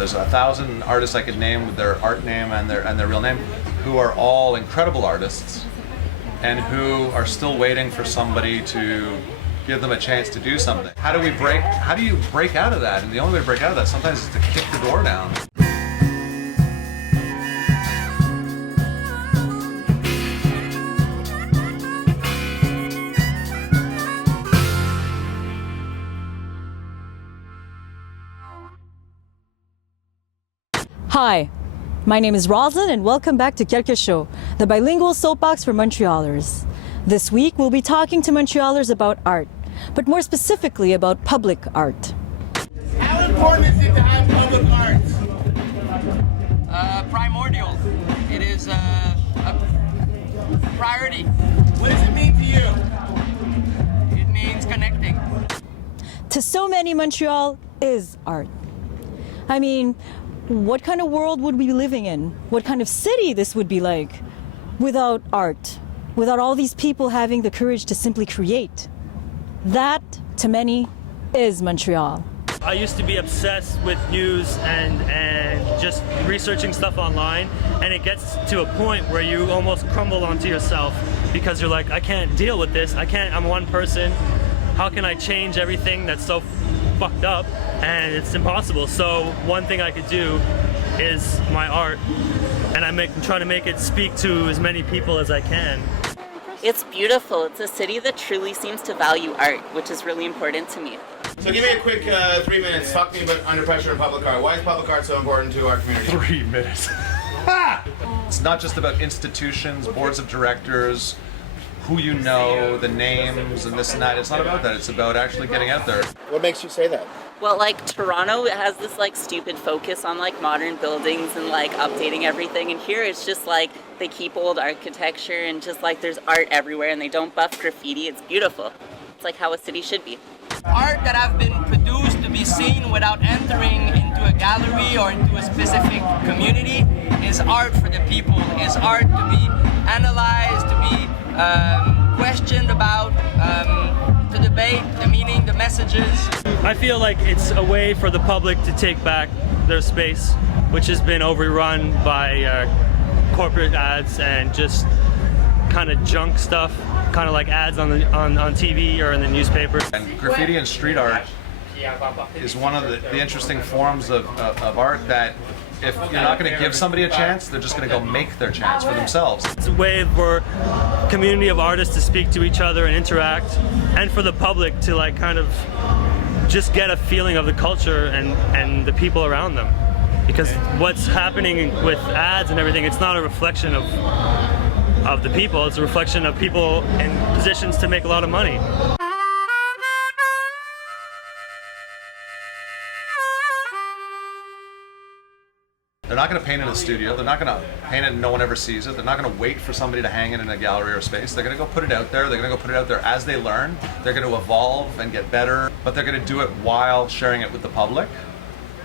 There's 1,000 artists I could name with their art name and their real name, who are all incredible artists, and who are still waiting for somebody to give them a chance to do something. How do you break out of that? And the only way to break out of that sometimes is to kick the door down. Hi, my name is Rosalind and welcome back to Quelque, the bilingual soapbox for Montrealers. This week we'll be talking to Montrealers about art, but more specifically about public art. How important is it to have public art? Primordial. It is a priority. What does it mean to you? It means connecting. To so many, Montreal is art. I mean, what kind of world would we be living in? What kind of city this would be like without art? Without all these people having the courage to simply create? That, to many, is Montreal. I used to be obsessed with news and just researching stuff online, and it gets to a point where you almost crumble onto yourself because you're like, I can't deal with this. I'm one person. How can I change everything that's so fucked up? And it's impossible. So one thing I could do is my art, and I'm trying to make it speak to as many people as I can. It's beautiful. It's a city that truly seems to value art, which is really important to me. So give me a quick 3 minutes. Talk to me about under pressure in public art. Why is public art so important to our community? 3 minutes. It's not just about institutions, boards of directors, who you know, the names and this and that. It's not about that. It's about actually getting out there. What makes you say that? Well, like Toronto has this like stupid focus on like modern buildings and like updating everything, and here it's just like they keep old architecture and just like there's art everywhere and they don't buff graffiti. It's beautiful. It's like how a city should be. Art that have been produced to be seen without entering into a gallery or into a specific community is art for the people. Is art to be analyzed, to be questioned about, to debate the meaning, the messages. I feel like it's a way for the public to take back their space, which has been overrun by corporate ads and just kind of junk stuff, kind of like ads on TV or in the newspaper. And graffiti and street art is one of the interesting forms of art that if you're not going to give somebody a chance, they're just going to go make their chance for themselves. It's a way for a community of artists to speak to each other and interact, and for the public to like kind of just get a feeling of the culture and the people around them. Because what's happening with ads and everything, it's not a reflection of the people, it's a reflection of people in positions to make a lot of money. They're not going to paint in a studio. They're not going to paint it and no one ever sees it. They're not going to wait for somebody to hang it in a gallery or space. They're going to go put it out there. They're going to go put it out there as they learn. They're going to evolve and get better, but they're going to do it while sharing it with the public.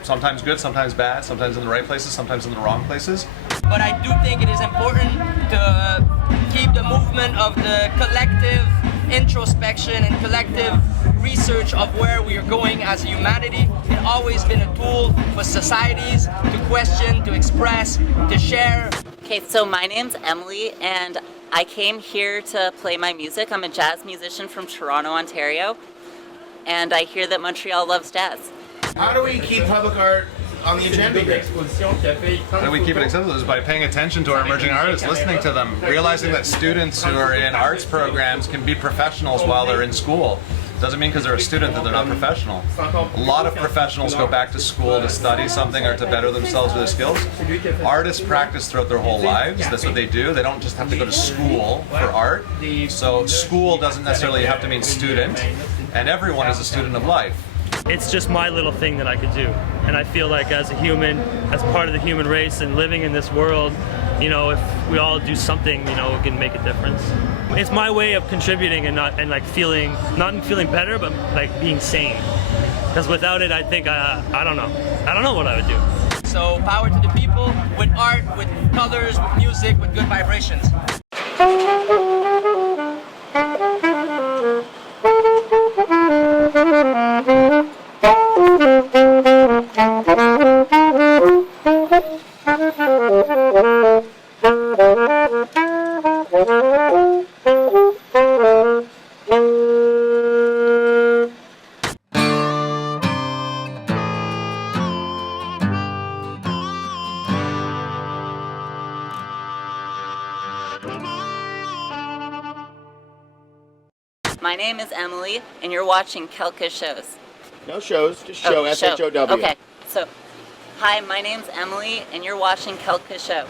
Sometimes good, sometimes bad, sometimes in the right places, sometimes in the wrong places. But I do think it is important to keep the movement of the collective introspection and collective research of where we are going as a humanity. It's always been a tool for societies to question, to express, to share. Okay, so my name's Emily and I came here to play my music. I'm a jazz musician from Toronto, Ontario, and I hear that Montreal loves jazz. How do we keep public art on the agenda here? How do we keep it accessible? Is by paying attention to our emerging artists, listening to them, realizing that students who are in arts programs can be professionals while they're in school. Doesn't mean because they're a student that they're not professional. A lot of professionals go back to school to study something or to better themselves with their skills. Artists practice throughout their whole lives. That's what they do. They don't just have to go to school for art. So school doesn't necessarily have to mean student, and everyone is a student of life. It's just my little thing that I could do. And I feel like as a human, as part of the human race and living in this world, you know, if we all do something, you know, it can make a difference. It's my way of contributing and not feeling better, but like being sane. Because without it, I think, I don't know what I would do. So power to the people with art, with colors, with music, with good vibrations. My name is Emily, and you're watching Quelque shows. No shows, just show. Oh, S-H-O-W. Okay, so, hi, my name's Emily, and you're watching Quelque show.